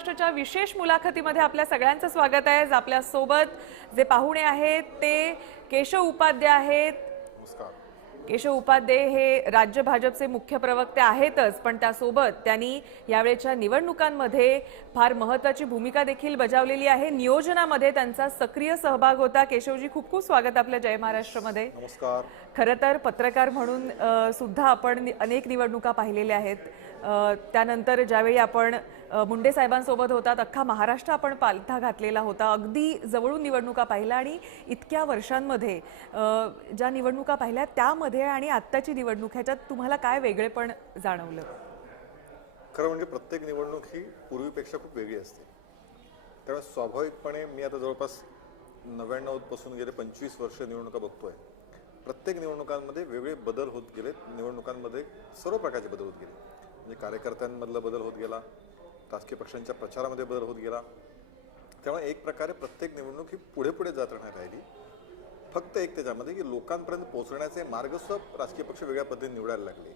महाराष्ट्राच्या विशेष मुलाखतीमध्ये आपल्या सगळ्यांचं स्वागत आहे. आज आपल्यासोबत जे पाहुणे आहेत ते केशव उपाध्याय आहेत. नमस्कार. केशव उपाध्याय हे राज्य भाजपचे मुख्य प्रवक्ते आहेतच पण त्यासोबत त्यांनी यावेळेच्या निवडणुकांमध्ये फार महत्वाची भूमिका देखील बजावलेली आहे. नियोजनामध्ये त्यांचा सक्रिय सहभाग होता. केशवजी खूप खूप स्वागत आपल्या जय महाराष्ट्रमध्ये. नमस्कार. खरं तर पत्रकार म्हणून सुद्धा आपण अनेक निवडणुका पाहिलेल्या आहेत. त्यानंतर ज्यावेळी आपण मुंडे साहेबांसोबत होतात अख्खा महाराष्ट्र आपण पालथा घातलेला होता. अगदी जवळून निवडणुका पाहिल्या आणि इतक्या वर्षांमध्ये ज्या निवडणुका पाहिल्या त्यामध्ये आणि आत्ताची निवडणूक ह्याच्यात तुम्हाला काय वेगळेपण जाणवलं? खरं म्हणजे प्रत्येक निवडणूक ही पूर्वीपेक्षा खूप वेगळी असते. त्यामुळे स्वाभाविकपणे मी आता जवळपास नव्याण्णवपासून गेले पंचवीस वर्ष निवडणुका बघतोय. प्रत्येक निवडणुकांमध्ये वेगळे बदल होत गेलेत. निवडणुकांमध्ये सर्व प्रकारचे बदल होत गेले. म्हणजे कार्यकर्त्यांमधला बदल होत गेला राजकीय पक्षांच्या प्रचारामध्ये बदल होत गेला. त्यामुळे एक प्रकारे प्रत्येक निवडणूक ही पुढे पुढे जात राहण्यात राहिली फक्त एक त्याच्यामध्ये की लोकांपर्यंत पोहोचण्याचे मार्ग सब राजकीय पक्ष वेगळ्या पद्धतीने निवडायला लागले.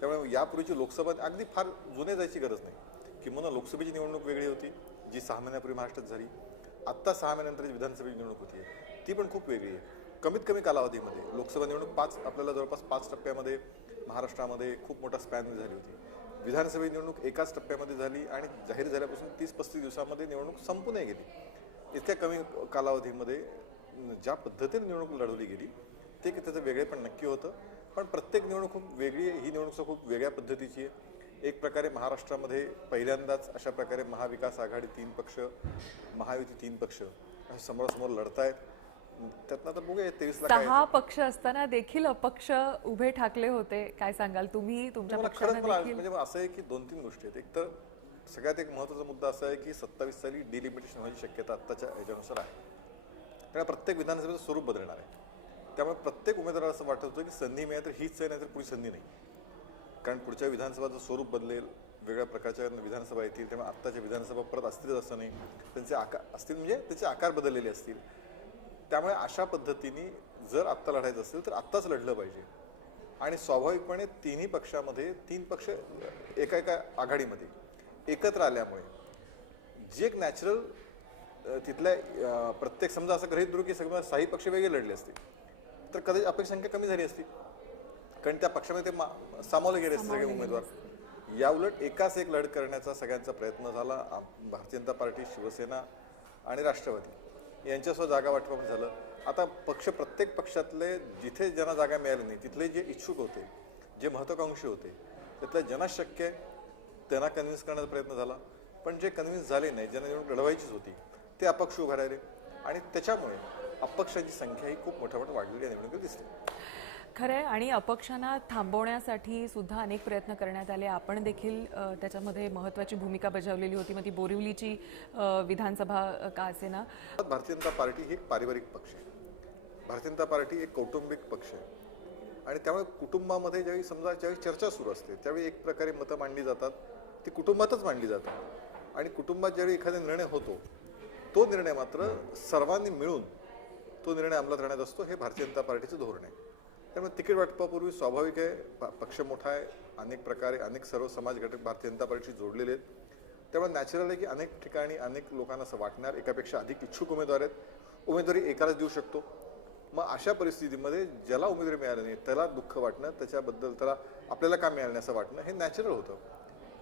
त्यामुळे यापूर्वीची लोकसभा अगदी फार जुने जायची गरज नाही. किंवा लोकसभेची निवडणूक वेगळी होती जी सहा महिन्यापूर्वी महाराष्ट्रात झाली. आत्ता सहा महिन्यानंतर जी विधानसभेची निवडणूक होती ती पण खूप वेगळी आहे. कमीत कमी कालावधीमध्ये लोकसभा निवडणूक पाच आपल्याला जवळपास पाच टप्प्यामध्ये महाराष्ट्रामध्ये खूप मोठा स्पॅन झाली होती. विधानसभेची निवडणूक एकाच टप्प्यामध्ये झाली आणि जाहीर झाल्यापासून तीस पस्तीस दिवसामध्ये निवडणूक संपूनही गेली. इतक्या कमी कालावधीमध्ये ज्या पद्धतीने निवडणूक लढवली गेली ते की त्याचं वेगळेपण नक्की होतं. पण प्रत्येक निवडणूक खूप वेगळी आहे. ही निवडणूक खूप वेगळ्या पद्धतीची आहे. एक प्रकारे महाराष्ट्रामध्ये पहिल्यांदाच अशा प्रकारे महाविकास आघाडी तीन पक्ष महायुती तीन पक्ष असे समोरासमोर लढतायत. त्यातनं बघूया सहा पक्ष असताना देखील अपक्ष उभे ठाकले होते काय सांगाल? तुम्ही तुमच्या पक्षाने म्हणजे असं आहे की दोन तीन गोष्टी आहेत. एक तर सगळ्यात एक महत्त्वाचा मुद्दा असा आहे की सत्तावीस साली डिलिमिटेशन व्हायची शक्यता आत्ताच्या ह्याच्यानुसार आहे. त्यामुळे प्रत्येक विधानसभेचं स्वरूप बदलणार आहे. त्यामुळे प्रत्येक उमेदवाराला असं वाटत होतं की संधी मिळाली तर हीच आहे नाहीतर पुढची संधी नाही. कारण पुढच्या विधानसभाचं स्वरूप बदलेल वेगळ्या प्रकारच्या विधानसभा येतील त्यामुळे आत्ताच्या विधानसभा परत असतीलच असं नाही. त्यांचे आकार असतील म्हणजे त्याचे आकार बदललेले असतील. त्यामुळे अशा पद्धतीने जर आत्ता लढायचं असेल तर आत्ताच लढलं पाहिजे. आणि स्वाभाविकपणे तिन्ही पक्षामध्ये तीन पक्ष एका एका आघाडीमध्ये एकत्र आल्यामुळे जी एक नॅचरल तिथल्या प्रत्येक समजा असं गृहित धरू की सगळं साही पक्ष वेगळे लढले असते तर कदाचित अपक्ष संख्या कमी झाली असती. कारण त्या पक्षामध्ये ते मा- सामावले गेले असते सगळे उमेदवार. या उलट एकाच एक लढत करण्याचा सगळ्यांचा प्रयत्न झाला. भारतीय जनता पार्टी शिवसेना आणि राष्ट्रवादी. यांच्यासह जागा वाटप झालं. आता पक्ष प्रत्येक पक्षातले जिथे ज्यांना जागा मिळाली नाही तिथले जे इच्छुक होते जे महत्वाकांक्षी होते त्यातल्या ज्यांना शक्य आहे त्यांना कन्व्हिन्स करण्याचा प्रयत्न झाला. पण जे कन्व्हिन्स झाले नाही ज्यांना निवडणूक लढवायचीच होती ते अपक्ष उभे राहिले. आणि त्याच्यामुळे अपक्षांची संख्या ही खूप मोठ्या मोठ्या वाढलेली निवडणुकीत दिसली. खरं आहे आणि अपक्षांना थांबवण्यासाठी सुद्धा अनेक प्रयत्न करण्यात आले. आपण देखील त्याच्यामध्ये महत्वाची भूमिका बजावलेली होती. मग ती बोरिवलीची विधानसभा का का असेना भारतीय जनता पार्टी ही एक पारिवारिक पक्ष आहे. भारतीय जनता पार्टी एक कौटुंबिक पक्ष आहे. आणि त्यामुळे कुटुंबामध्ये ज्यावेळी समजा ज्यावेळी चर्चा सुरू असते त्यावेळी एक प्रकारे मतं मांडली जातात. ती कुटुंबातच मांडली जातात. आणि कुटुंबात ज्यावेळी एखादा निर्णय होतो तो निर्णय मात्र सर्वांनी मिळून तो निर्णय अंमलात राहण्यात असतो. हे भारतीय जनता पार्टीचं धोरण आहे. त्यामुळे तिकीट वाटपापूर्वी स्वाभाविक आहे प- पक्ष मोठा आहे अनेक प्रकारे अनेक सर्व समाज घटक भारतीय जनता पार्टीशी जोडलेले आहेत. त्यामुळे नॅचरल आहे की अनेक ठिकाणी अनेक लोकांना असं वाटणार एकापेक्षा अधिक इच्छुक उमेदवार आहेत. उमेदवारी एकालाच देऊ शकतो. मग अशा परिस्थितीमध्ये ज्याला उमेदवारी मिळाली नाही त्याला दुःख वाटणं त्याच्याबद्दल त्याला आपल्याला का मिळालं नाही असं वाटणं हे नॅचरल होतं.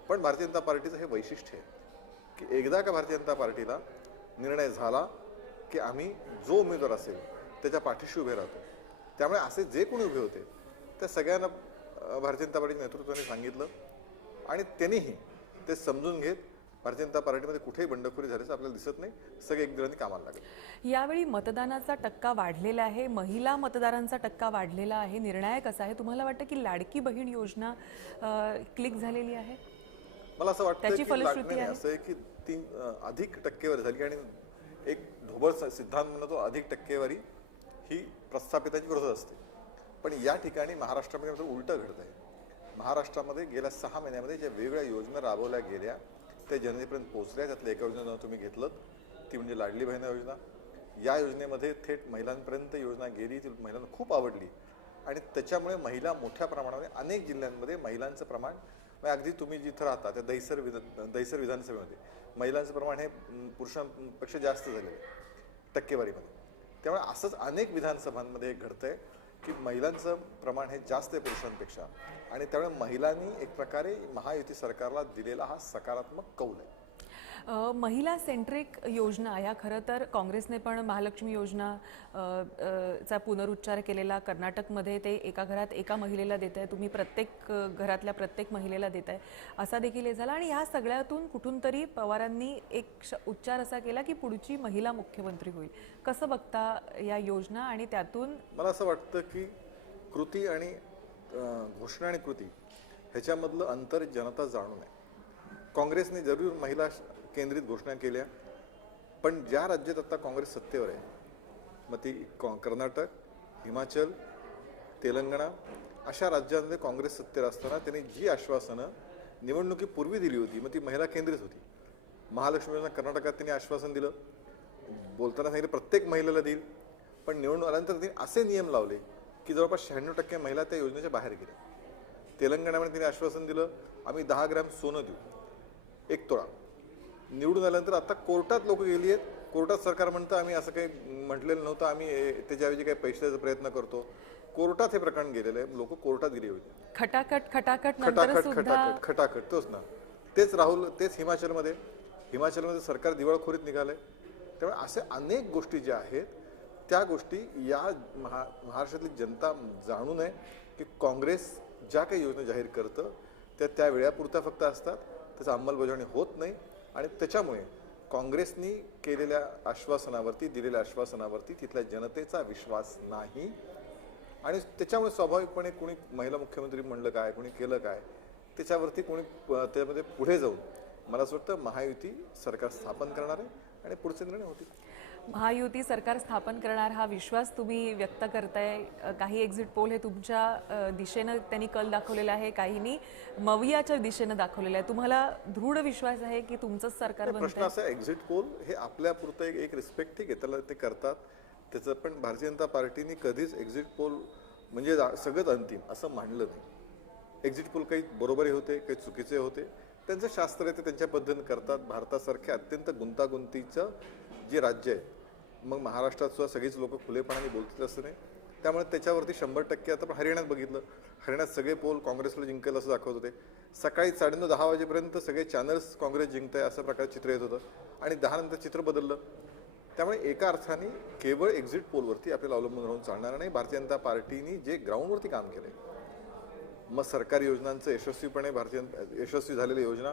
पण भारतीय जनता पार्टीचं हे वैशिष्ट्य आहे की एकदा का भारतीय जनता पार्टीला निर्णय झाला की आम्ही जो उमेदवार असेल त्याच्या पाठीशी उभे राहतो. त्यामुळे असे जे कोणी उभे होते त्या सगळ्यांना भारतीय जनता पार्टीच्या नेतृत्वाने सांगितलं आणि त्यांनीही ते समजून घेत भारतीय जनता पार्टीमध्ये कुठेही बंडखोरी झाल्याचं आपल्याला दिसत नाही. सगळे एकदिरांनी कामाला लागले. यावेळी मतदानाचा टक्का वाढलेला आहे महिला मतदारांचा टक्का वाढलेला आहे. निर्णायक असा आहे. तुम्हाला वाटतं की लाडकी बहीण योजना क्लिक झालेली आहे? मला असं वाटतं फलश्रुती? असं आहे की ती अधिक टक्केवारी झाली आणि एक ढोबळ सिद्धांत म्हणतो अधिक टक्केवारी ही प्रस्थापितांची विरोधात असते. पण या ठिकाणी महाराष्ट्रामध्ये उलटं घडत आहे. महाराष्ट्रामध्ये गेल्या सहा महिन्यामध्ये ज्या वेगवेगळ्या योजना राबवल्या गेल्या त्या जनतेपर्यंत पोहोचल्या. त्यातल्या एका योजना तुम्ही घेतलं ती म्हणजे लाडली बहिणा योजना. या योजनेमध्ये थेट महिलांपर्यंत योजना गेली. ती महिलांना खूप आवडली. आणि त्याच्यामुळे महिला मोठ्या प्रमाणामध्ये अनेक जिल्ह्यांमध्ये महिलांचं प्रमाण म्हणजे अगदी तुम्ही जिथं राहता त्या दैसर विधान दैसर विधानसभेमध्ये महिलांचं प्रमाण हे पुरुषांपेक्षा जास्त झालेलं आहे टक्केवारीमध्ये. त्यामुळे असंच अनेक विधानसभांमध्ये हे घडतंय की महिलांचं प्रमाण हे जास्त आहे पुरुषांपेक्षा. आणि त्यामुळे महिलांनी एक प्रकारे महायुती सरकारला दिलेला हा सकारात्मक कौल आहे. महिला सेंट्रिक योजना या खरं तर काँग्रेसने पण महालक्ष्मी योजना चा पुनरुच्चार केलेला. कर्नाटकमध्ये ते एका घरात एका महिलेला देत आहे तुम्ही प्रत्येक घरातल्या प्रत्येक महिलेला देत आहे असा देखील हे झाला. आणि ह्या सगळ्यातून कुठून तरी पवारांनी एक श- उच्चार असा केला की पुढची महिला मुख्यमंत्री होईल. कसं बघता या योजना आणि त्यातून मला असं वाटतं की कृती आणि घोषणा आणि कृती ह्याच्यामधलं अंतर जनता जाणू नये. काँग्रेसने जरूर महिला केंद्रित घोषणा केल्या. पण ज्या राज्यात आता काँग्रेस सत्तेवर आहे मग ती कॉ- कर्नाटक हिमाचल तेलंगणा अशा राज्यांमध्ये काँग्रेस सत्तेवर असताना त्यांनी जी आश्वासनं निवडणुकीपूर्वी दिली होती मग ती महिला केंद्रित होती. महालक्ष्मी योजना कर्नाटकात त्यांनी आश्वासन दिलं. बोलताना सांगितलं प्रत्येक महिलेला देईल. पण निवडणूक आल्यानंतर त्यांनी असे नियम लावले की जवळपास शहाण्णव टक्के महिला त्या योजनेच्या बाहेर गेल्या. तेलंगणामध्ये त्यांनी आश्वासन दिलं आम्ही दहा ग्रॅम सोनं देऊ. एक तोळा. निवडून आल्यानंतर आता कोर्टात लोक गेली आहेत. कोर्टात सरकार म्हणतं आम्ही असं काही म्हटलेलं नव्हतं. आम्ही त्याच्याऐवजी काही द्यायचा प्रयत्न करतो. कोर्टात हे प्रकरण गेलेलं आहे. लोक कोर्टात गेली होती. खटाखट खटाखट खटाखट खटाखट खटाखट. तोच ना. तेच राहुल तेच हिमाचलमध्ये. हिमाचलमध्ये सरकार दिवाळखोरीत निघालंय. त्यामुळे असे अनेक गोष्टी ज्या आहेत त्या गोष्टी या महा महाराष्ट्रातली जनता जाणू नये की काँग्रेस ज्या काही योजना जाहीर करतं त्या त्या वेळापुरत्या फक्त असतात. त्याचा अंमलबजावणी होत नाही. आणि त्याच्यामुळे काँग्रेसनी केलेल्या आश्वासनावरती दिलेल्या आश्वासनावरती तिथल्या जनतेचा विश्वास नाही. आणि त्याच्यामुळे स्वाभाविकपणे कोणी महिला मुख्यमंत्री म्हणलं काय कोणी केलं काय त्याच्यावरती कोणी त्यामध्ये पुढे जाऊन मला असं वाटतं महायुती सरकार स्थापन करणार आहे आणि पुढचे निर्णय होतील. महायुती सरकार स्थापन करणार हा विश्वास तुम्ही व्यक्त करताय. काही एक्झिट पोल हे तुमच्या दिशेनं त्यांनी कल दाखवलेला आहे काहींनी मवियाच्या दिशेनं दाखवलेलं आहे. तुम्हाला दृढ विश्वास आहे की तुमचंच सरकार प्रश्न असा एक्झिट पोल हे आपल्या पुरतं एक एक रिस्पेक्ट ठीक आहे त्याला ते करतात. त्याचं पण भारतीय जनता पार्टीने कधीच एक्झिट पोल म्हणजे सगळंच अंतिम असं मानलं नाही. एक्झिट पोल काही बरोबरही होते काही चुकीचे होते. त्यांचं शास्त्र आहे ते त्यांच्या पद्धतीने करतात. भारतासारखे अत्यंत गुंतागुंतीचं जे राज्य आहे मग महाराष्ट्रात सुद्धा सगळीच लोक खुलेपणाने बोलतील असं नाही. त्यामुळे त्याच्यावरती शंभर टक्के आता आपण हरियाणात बघितलं. हरियाणात सगळे पोल काँग्रेसला जिंकेल असं दाखवत होते. सकाळी साडेनऊ दहा वाजेपर्यंत सगळे चॅनल्स काँग्रेस जिंकत आहे असं प्रकारचं चित्र येत होतं. आणि दहा नंतर चित्र बदललं. त्यामुळे एका अर्थाने केवळ एक्झिट पोलवरती आपल्याला अवलंबून राहून चालणार नाही. भारतीय जनता पार्टीने जे ग्राउंडवरती काम केलं मग सरकारी योजनांचं यशस्वीपणे भारतीय यशस्वी झालेल्या योजना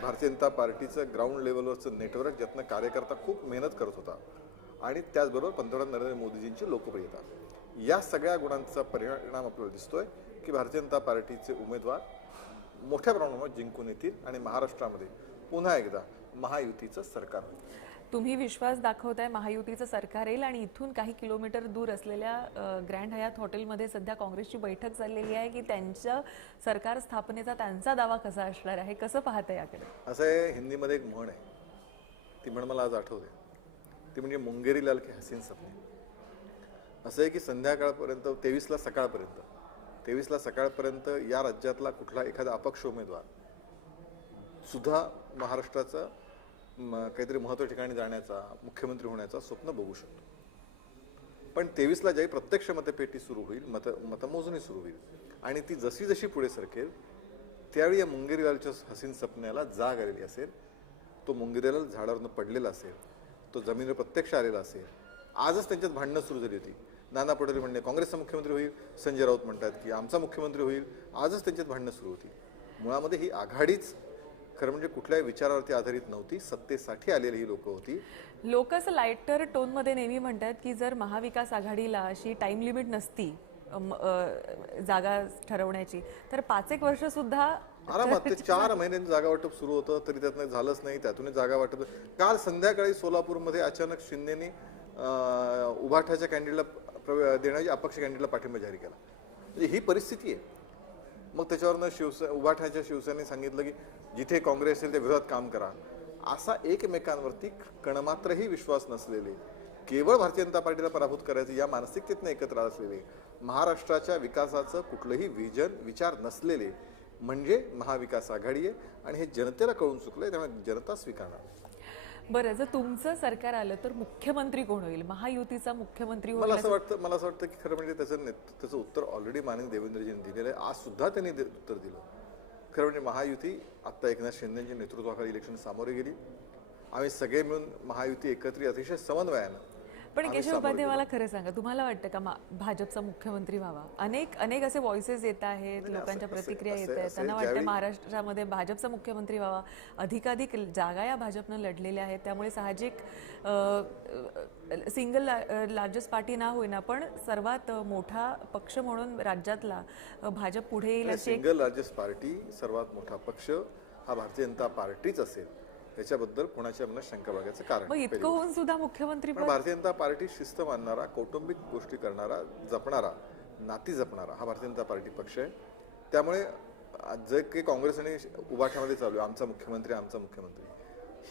भारतीय जनता पार्टीचं ग्राउंड लेवलवरचं नेटवर्क ज्यातनं कार्यकर्ता खूप मेहनत करत होता आणि त्याचबरोबर पंतप्रधान नरेंद्र मोदीजींची लोकप्रियता. या सगळ्या गुणांचा परिणाम आपल्याला दिसतोय की भारतीय जनता पार्टीचे उमेदवार मोठ्या प्रमाणावर जिंकून येतील आणि महाराष्ट्रामध्ये पुन्हा एकदा महायुतीचं सरकार होईल. तुम्ही विश्वास दाखवताय महायुतीचं सरकार येईल आणि इथून काही किलोमीटर दूर असलेल्या ग्रँड हयात हॉटेलमध्ये सध्या काँग्रेसची बैठक चाललेली आहे की त्यांच्या सरकार स्थापनेचा त्यांचा दावा कसा असणार आहे? कसं पाहता याकडे? असं आहे हिंदीमध्ये एक म्हण आहे. ती म्हण मला आज आठवते. ती म्हणजे मुंगेरी लाल की हसीन सपने. असं आहे की संध्याकाळपर्यंत तेवीसला सकाळपर्यंत तेवीसला सकाळपर्यंत या राज्यातला कुठला एखादा अपक्ष उमेदवार सुद्धा महाराष्ट्राचा काहीतरी महत्त्व ठिकाणी जाण्याचा मुख्यमंत्री होण्याचा स्वप्न बघू शकतो. पण तेवीसला ज्याही प्रत्यक्ष मतपेटी सुरू होईल मत मतमोजणी सुरू होईल आणि ती जशी जशी पुढे सरकेल त्यावेळी या मुंगेरीलालच्या हसीन सपन्याला जाग आलेली असेल तो मुंगेरीलाल झाडावरनं पडलेला असेल तो जमिनीवर प्रत्यक्ष आलेला असेल आजच त्यांच्यात भांडणं सुरू झाली होती. नाना पटोले म्हणणे काँग्रेसचा मुख्यमंत्री होईल संजय राऊत म्हणतात की आमचा मुख्यमंत्री होईल आजच त्यांच्यात भांडणं सुरू होती. मुळामध्ये ही आघाडीच खरं म्हणजे कुठल्याही विचारावरती आधारित नव्हती. सत्तेसाठी आलेली ही लोक होती. लोक असं लाईटर टोनमध्ये नेहमी म्हणतात की जर महाविकास आघाडीला अशी टाइम लिमिट नसती जागा ठरवण्याची तर पाच एक वर्ष सुद्धा आरामात ते चार महिन्यांनी जागा वाटप सुरू होतं तरी त्यातनं झालंच नाही त्यातून जागा वाटप काल संध्याकाळी सोलापूरमध्ये अचानक शिंदेनी उभाठाच्या कॅन्डिडेटला देण्याची अपक्ष कॅन्डिडेटला पाठिंबा जाहीर केला. म्हणजे ही परिस्थिती आहे. मग त्याच्यावरनं शिवसे उभाठाच्या शिवसेनेने सांगितलं की जिथे काँग्रेस असेल त्या विरोधात काम करा. असा एकमेकांवरती कणमात्रही विश्वास नसलेले केवळ भारतीय जनता पार्टीला पराभूत करायचं या मानसिकतेतनं एकत्र असलेले महाराष्ट्राच्या विकासाचं कुठलंही विजन विचार नसलेले म्हणजे महाविकास आघाडी आहे आणि हे जनतेला कळून चुकलंय त्यामुळे जनता स्वीकारणार. बरं जर तुमचं सरकार आलं तर मुख्यमंत्री कोण होईल? महायुतीचा मुख्यमंत्री मला असं वाटतं मला असं वाटतं की खरं म्हणजे त्याचं त्याचं उत्तर ऑलरेडी माननीय देवेंद्रजींनी दिलेलं आहे. आज सुद्धा त्यांनी उत्तर दिलं. खरं म्हणजे महायुती आत्ता एकनाथ शिंदेंच्या नेतृत्वाखाली इलेक्शन सामोरे गेली. आम्ही सगळे मिळून महायुती एकत्रित अतिशय समन्वयानं पण केशव सामोरे उपाध्याय मला खरं सांगा तुम्हाला वाटतं का भाजपचा मुख्यमंत्री व्हावा? अनेक अनेक असे व्हॉइसेस येत आहेत लोकांच्या प्रतिक्रिया येत आहेत. त्यांना वाटतं महाराष्ट्रामध्ये भाजपचा मुख्यमंत्री व्हावा. अधिकाधिक जागा या भाजपनं लढलेल्या आहेत. त्यामुळे साहजिक सिंगल लार्जेस्ट पार्टी ना होईना पण सर्वात मोठा पक्ष म्हणून राज्यातला भाजप पुढे येईल सिंगल लार्जेस्ट पार्टी सर्वात मोठा पक्ष हा भारतीय जनता पार्टीच असेल. याच्याबद्दल कोणाच्या मनात शंका बाळगायचं कारण इतकं होऊन सुद्धा मुख्यमंत्री पण भारतीय जनता पार्टी शिस्त मानणारा कौटुंबिक गोष्टी करणारा जपणारा नाती जपणारा हा भारतीय जनता पार्टी पक्ष आहे. त्यामुळे जे काही काँग्रेस आणि उभाठामध्ये चालू आहे आमचा मुख्यमंत्री आमचा मुख्यमंत्री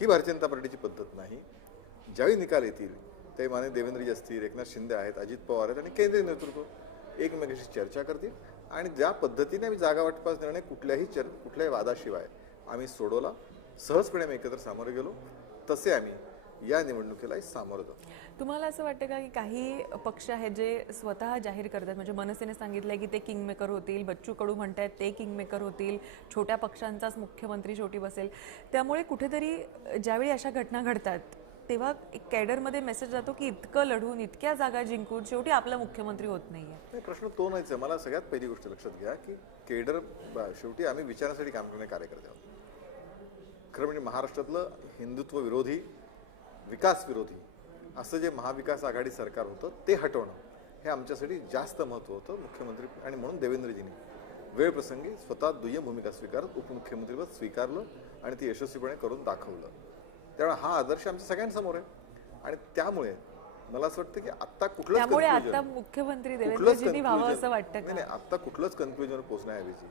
ही भारतीय जनता पार्टीची पद्धत नाही. ज्यावेळी निकाल येतील ते माने देवेंद्रजी असतील एकनाथ शिंदे आहेत अजित पवार आहेत आणि केंद्रीय नेतृत्व एकमेकांशी चर्चा करतील. आणि ज्या पद्धतीने आम्ही जागा वाटपास निर्णय कुठल्याही चर कुठल्याही वादाशिवाय आम्ही सोडवला सहजपणे आम्ही एकत्र सामोरे गेलो. तसे आम्ही या निवडणुकीला सामोरं जाऊ. तुम्हाला असं वाटतं का की काही पक्ष आहेत जे स्वतः जाहीर करतात? म्हणजे मनसेने सांगितलंय की ते किंगमेकर होतील बच्चू कडू म्हणतायत ते किंगमेकर होतील छोट्या पक्षांचाच मुख्यमंत्री शेवटी बसेल. त्यामुळे कुठेतरी ज्यावेळी अशा घटना घडतात तेव्हा एक कॅडरमध्ये मेसेज जातो की इतकं लढून इतक्या जागा जिंकून शेवटी आपला मुख्यमंत्री होत नाहीये. नाही प्रश्न तो नाहीच आहे. मला सगळ्यात पहिली गोष्ट लक्षात घ्या की केडर शेवटी आम्ही विचारासाठी काम करणारे कार्यकर्ते आहोत. खरं म्हणजे महाराष्ट्रातलं हिंदुत्व विरोधी विकास विरोधी असं जे महाविकास आघाडी सरकार होतं ते हटवणं हे आमच्यासाठी जास्त महत्त्व होतं मुख्यमंत्री आणि म्हणून देवेंद्रजींनी. वेळ प्रसंगी स्वतः दुय्यम भूमिका स्वीकारत उपमुख्यमंत्रीपद स्वीकारलं आणि ती यशस्वीपणे करून दाखवलं. त्यामुळे हा आदर्श आमच्या सगळ्यांसमोर आहे. आणि त्यामुळे मला असं वाटतं की कुठलंच आता मुख्यमंत्री कुठलंच देवेंद्रजींनी व्हावं असं वाटतं नाही आता कुठलंच कन्क्लुजनवर पोहोचण्याऐवजी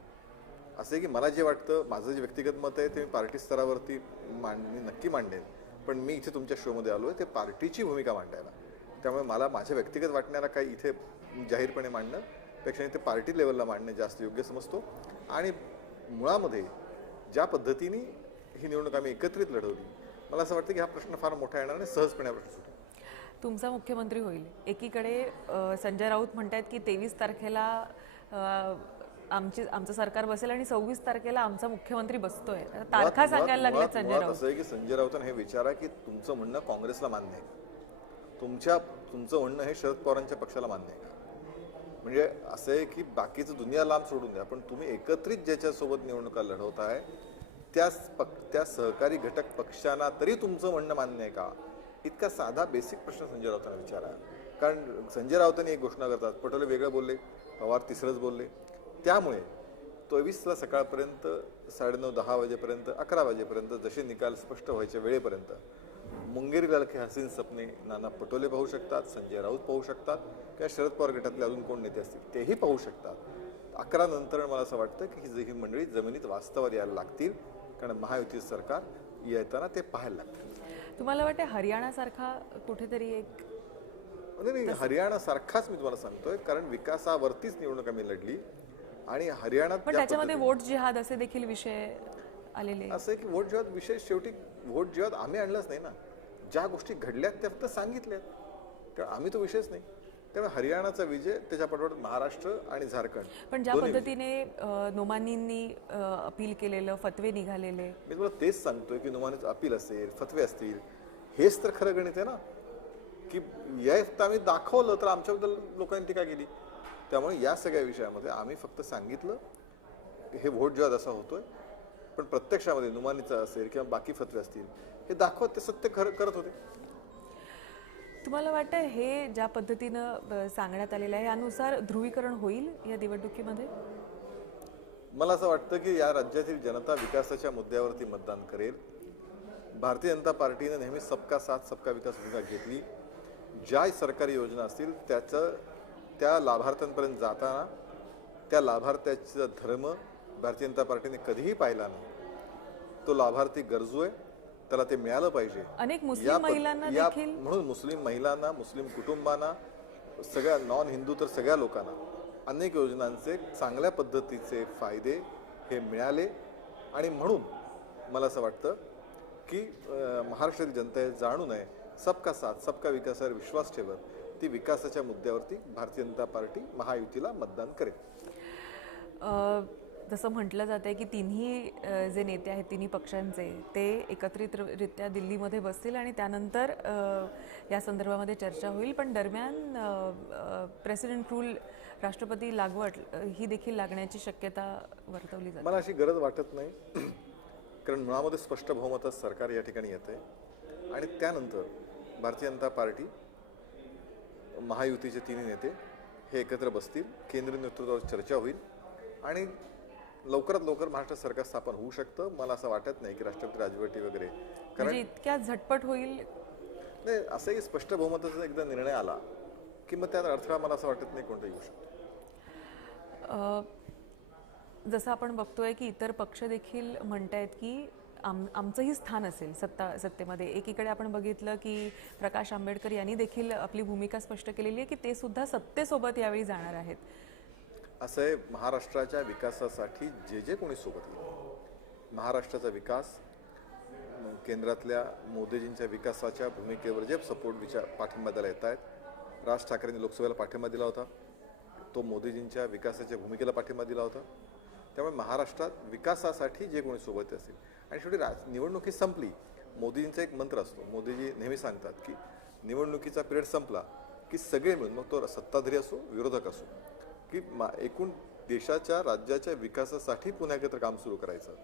असं की मला जे वाटतं माझं जे व्यक्तिगत मत आहे ते मी पार्टी स्तरावरती मांडणी नक्की मांडेन. पण मी इथे तुमच्या शोमध्ये आलो आहे ते पार्टीची भूमिका मांडायला. त्यामुळे मला माझ्या व्यक्तिगत वाटणारा काही इथे जाहीरपणे मांडणं पेक्षा इथे ते पार्टी लेवलला मांडणं जास्त योग्य समजतो. आणि मुळामध्ये ज्या पद्धतीने ही निवडणूक आम्ही एकत्रित लढवली मला असं वाटतं की हा प्रश्न फार मोठा येणार आणि सहजपणे हा प्रश्न सुटेल. तुमचा मुख्यमंत्री होईल. एकीकडे संजय राऊत म्हणतात की तेवीस तारखेला आमची आमचं सरकार बसेल आणि सव्वीस तारखेला आमचा मुख्यमंत्री बसतोय. तारखा सांगायला लागले संजय राऊत. असं आहे की संजय राऊतांना हे विचारा की तुमचं म्हणणं काँग्रेसला मान्य आहे. का? तुमच्या तुमचं म्हणणं हे शरद पवारांच्या पक्षाला मान्य आहे. का म्हणजे असं आहे की बाकीचं दुनिया लांब सोडून द्या पण तुम्ही एकत्रित ज्याच्यासोबत निवडणुका लढवताय त्या पक त्या सहकारी घटक पक्षांना तरी तुमचं म्हणणं मान्य आहे का? इतका साधा बेसिक प्रश्न संजय राऊतांना विचारा. कारण संजय राऊतांनी एक घोषणा करतात पटोले वेगळं बोलले पवार तिसरंच बोलले. त्यामुळे तेवीसला सकाळपर्यंत साडेनऊ दहा वाजेपर्यंत अकरा वाजेपर्यंत जसे निकाल स्पष्ट व्हायच्या वेळेपर्यंत मुंगेरी लालखे हसीन सपने नाना पटोले पाहू शकतात संजय राऊत पाहू शकतात किंवा शरद पवार गटातले अजून कोण नेते असतील तेही पाहू शकतात. अकरा नंतर मला असं वाटतं की ही ही मंडळी जमिनीत वास्तवात यायला लागतील कारण महायुती सरकार येताना ते पाहायला लागतील. तुम्हाला वाटतं हरियाणासारखा कुठेतरी एक नाही नाही हरियाणा सारखाच मी तुम्हाला सांगतोय कारण विकासावरतीच निवडणूक आम्ही लढली. आणि हरियाणात पण त्याच्यामध्ये वोट जिहाद असे देखील विषय आलेले असं की वोट जिहाद विषय शेवटी वोट जिहाद आम्ही आणलंच नाही ना. ज्या गोष्टी घडल्यात त्या फक्त सांगितल्यात. कारण आम्ही तो विषयच नाही. त्यामुळे हरियाणाचा विजय त्याच्या पाठोपाठ महाराष्ट्र आणि झारखंड पण ज्या पद्धतीने नोमानींनी अपील केलेलं फतवे निघालेले. मी तुम्हाला तेच सांगतोय की नुमानीच अपील असेल फतवे असतील हेच तर खरं गणित आहे ना. की या फक्त आम्ही दाखवलं तर आमच्याबद्दल लोकांनी टीका केली. त्यामुळे या सगळ्या विषयामध्ये आम्ही फक्त सांगितलं हे व्होट जिहाद असा होतोय पण प्रत्यक्षामध्ये नुमानीचा असेल किंवा बाकी फतवे असतील हे दाखवत ते सत्य खरं करत होते. तुम्हाला वाटतं हे ज्या पद्धतीनं सांगण्यात आलेलं आहे यानुसार ध्रुवीकरण होईल या निवडणुकीमध्ये? मला असं वाटतं की या राज्यातील जनता विकासाच्या मुद्द्यावरती मतदान करेल. भारतीय जनता पार्टीने नेहमी सबका साथ सबका विकास भूमिका घेतली. ज्या सरकारी योजना असतील त्याचं त्या लाभार्थ्यांपर्यंत जाताना त्या लाभार्थ्याचा धर्म भारतीय जनता पार्टीने कधीही पाहिला नाही. तो लाभार्थी गरजू आहे त्याला ते मिळालं पाहिजे. अनेक मुस्लिम महिलांना म्हणून मुस्लिम महिलांना मुस्लिम कुटुंबांना सगळ्या नॉन हिंदू तर सगळ्या लोकांना अनेक योजनांचे चांगल्या पद्धतीचे फायदे हे मिळाले. आणि म्हणून मला असं वाटतं की महाराष्ट्रातील जनता हे जाणू नये. सबका साथ सबका विकासावर विश्वास ठेवत ती विकासाच्या मुद्द्यावरती भारतीय जनता पार्टी महायुतीला मतदान करेल. जसं म्हटलं जातं आहे की तिन्ही जे नेते आहेत तिन्ही पक्षांचे ते एकत्रितरित्या दिल्लीमध्ये बसतील आणि त्यानंतर या संदर्भामध्ये चर्चा होईल. पण दरम्यान प्रेसिडेंट रूल राष्ट्रपती लागवड ही देखील लागण्याची शक्यता वर्तवली जाते. मला अशी गरज वाटत नाही कारण मुळामध्ये स्पष्ट बहुमतात सरकार या ठिकाणी येते आणि त्यानंतर भारतीय जनता पार्टी महायुतीचे तिन्ही नेते हे एकत्र बसतील. केंद्रीय नेतृत्वावर चर्चा होईल आणि लवकरात लवकर महाराष्ट्र सरकार स्थापन होऊ शकतं. मला असं वाटत नाही की राष्ट्रपती राजवटी वगैरे कारण म्हणजे इतक्या झटपट होईल? नाही असंही स्पष्ट बहुमताचा एकदा निर्णय आला की मग त्यात अडथळा मला असं वाटत नाही कोणता येऊ शकतो. जसं आपण बघतोय की इतर पक्ष देखील म्हणतायत की आम आमचंही स्थान असेल सत्ता सत्तेमध्ये. एकीकडे आपण बघितलं की प्रकाश आंबेडकर यांनी देखील आपली भूमिका स्पष्ट केलेली आहे की ते सुद्धा सत्तेसोबत यावेळी जाणार आहेत. असं आहे महाराष्ट्राच्या विकासासाठी जे जे कोणी सोबत येईल. महाराष्ट्राचा विकास केंद्रातल्या मोदीजींच्या विकासाच्या भूमिकेवर जे सपोर्ट विचार पाठिंबा द्यायला येत आहेत राज ठाकरेंनी लोकसभेला पाठिंबा दिला होता. तो मोदीजींच्या विकासाच्या भूमिकेला पाठिंबा दिला होता. त्यामुळे महाराष्ट्रात विकासासाठी जे कोणी सोबत असतील आणि शेवटी राज निवडणूक ही संपली. मोदीजींचा एक मंत्र असतो. मोदीजी नेहमी सांगतात की निवडणुकीचा पिरियड संपला की सगळे मिळून मग तो सत्ताधारी असो विरोधक असो की मा एकूण देशाच्या राज्याच्या विकासासाठी पुन्हा एकत्र काम सुरू करायचं.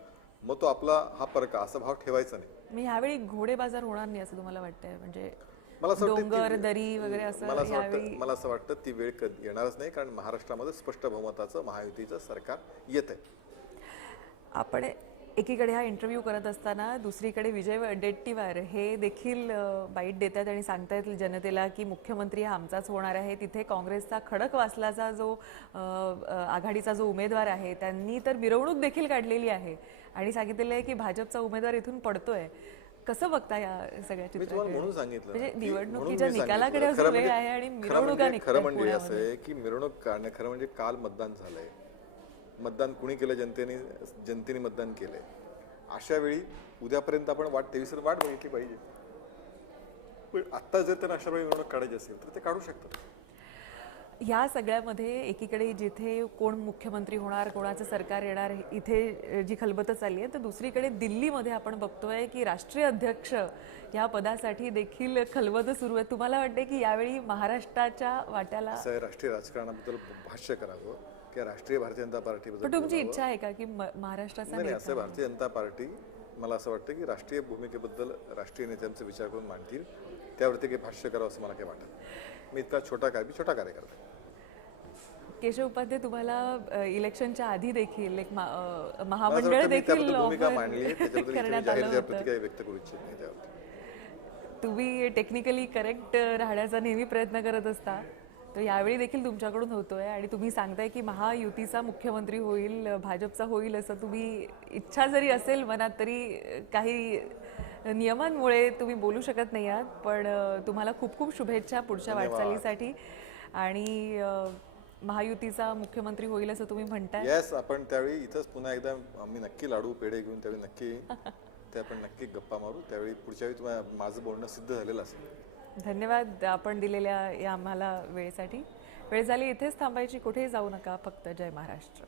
मग तो आपला हा परका असा भाव ठेवायचा नाही. मी ह्यावेळी घोडे बाजार होणार नाही असं तुम्हाला वाटतंय? म्हणजे मला असं वाटतं डोंगर ती- दरी वगैरे असं मला असं यावेळी वाटतं मला असं वाटतं ती वेळ कधी येणारच नाही कारण महाराष्ट्रामध्ये स्पष्ट बहुमताचं महायुतीचं सरकार येत आहे आपण एकीकडे हा इंटरव्ह्यू करत असताना दुसरीकडे विजय वडेट्टीवार हे देखील बाईट देत आहेत आणि सांगतायत जनतेला की मुख्यमंत्री हा आमचाच होणार आहे तिथे काँग्रेसचा खडक वासलाचा जो आघाडीचा जो उमेदवार आहे त्यांनी तर मिरवणूक देखील काढलेली आहे आणि सांगितलेलं आहे की भाजपचा उमेदवार इथून पडतोय कसं बघता या सगळ्या म्हणजे निवडणुकीच्या निकालाकडे. अजून वेळ म्हणजे- आहे आणि मिरवणुका म्हणजे- निघतायत खरं म्हणजे असं. आहे की मिरवणूक काढणं खरं म्हणजे काल मतदान झालंय मतदान कुणी केलं? जनतेने जनतेने मतदान केलंय. अशा वेळी उद्यापर्यंत आपण वाट तेवीस वाट बघितली पाहिजे. पण आत्ता जर त्यांना अशा वेळी मिरवणूक काढायची असेल तर ते काढू शकतात. या सगळ्यामध्ये एकीकडे जिथे कोण मुख्यमंत्री होणार कोणाचं सरकार येणार इथे जी खलबतं चालली आहे तर दुसरीकडे दिल्लीमध्ये आपण बघतोय की राष्ट्रीय अध्यक्ष या पदासाठी देखील खलबतं सुरू आहे. तुम्हाला वाटते की यावेळी महाराष्ट्राच्या वाट्याला राष्ट्रीय राजकारणाबद्दल भाष्य करावं. किंवा राष्ट्रीय भारतीय जनता पार्टीबद्दल पण तुमची. इच्छा आहे का की महाराष्ट्राचा नाही असं भारतीय जनता पार्टी मला असं वाटतं की राष्ट्रीय भूमिकेबद्दल राष्ट्रीय नेत्यांचा विचार करून मांडतील त्यावरती काही भाष्य करावं असं मला काही वाटत. मी इतका छोटा काय मी छोटा कार्यकर्ता. केशव उपाध्ये तुम्हाला इलेक्शनच्या आधी देखील एक महामंडळ देखील करण्यात आलं तुम्ही टेक्निकली करेक्ट राहण्याचा नेहमी प्रयत्न करत असता तर यावेळी देखील तुमच्याकडून होतोय आणि तुम्ही सांगताय की महायुतीचा मुख्यमंत्री होईल भाजपचा होईल असं तुम्ही इच्छा जरी असेल मनात तरी काही नियमांमुळे तुम्ही बोलू शकत नाही आहात. पण तुम्हाला खूप खूप शुभेच्छा पुढच्या वाटचालीसाठी. आणि महायुतीचा मुख्यमंत्री होईल असं तुम्ही म्हणताय. येस आपण त्यावेळी इथंच पुन्हा एकदा आम्ही नक्की लाडू पेढे घेऊन त्यावेळी नक्की ते आपण नक्की गप्पा मारू. त्यावेळी पुढच्या वेळी तुम्हाला माझं बोलणं सिद्ध झालेलं असेल. धन्यवाद आपण दिलेल्या या आम्हाला वेळेसाठी. वेळ झाली इथेच थांबायची कुठेही जाऊ नका फक्त जय महाराष्ट्र.